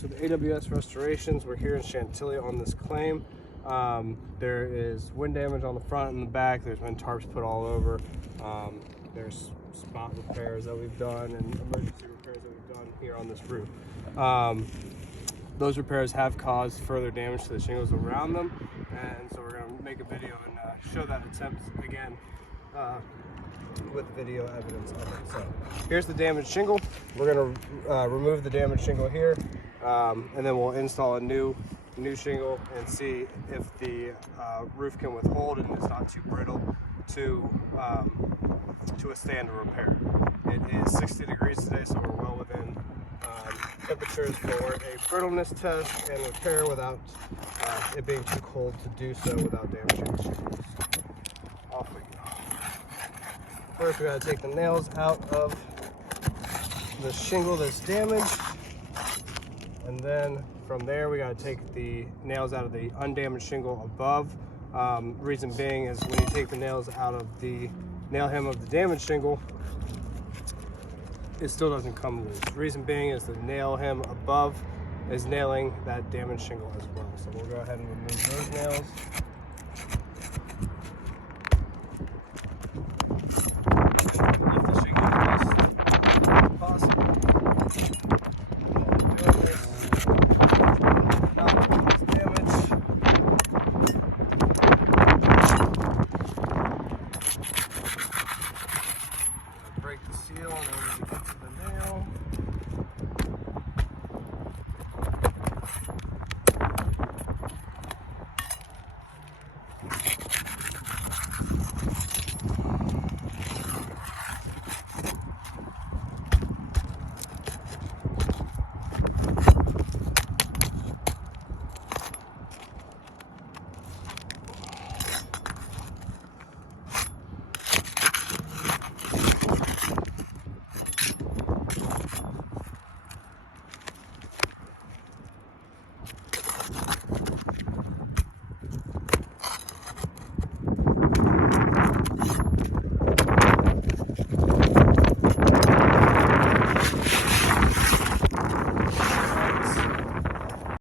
With AWS Restorations, we're here in Chantilly on this claim. There is wind damage on the front and the back. There's been tarps put all over. There's spot repairs that we've done and emergency repairs that we've done here on this roof. Those repairs have caused further damage to the shingles around them, and so we're going to make a video and show that attempt again with video evidence of it. So here's the damaged shingle. We're going to remove the damaged shingle here, and then we'll install a new shingle and see if the roof can withhold and it's not too brittle to withstand a repair. It is 60 degrees today, so we're well within temperatures for a brittleness test and repair without it being too cold to do so without damaging the shingles. Off we go. First, we got to take the nails out of the shingle that's damaged, and then from there we got to take the nails out of the undamaged shingle above. Reason being is when you take the nails out of the nail hem of the damaged shingle, it still doesn't come loose. Reason being is the nail hem above is nailing that damaged shingle as well. So we'll go ahead and remove those nails.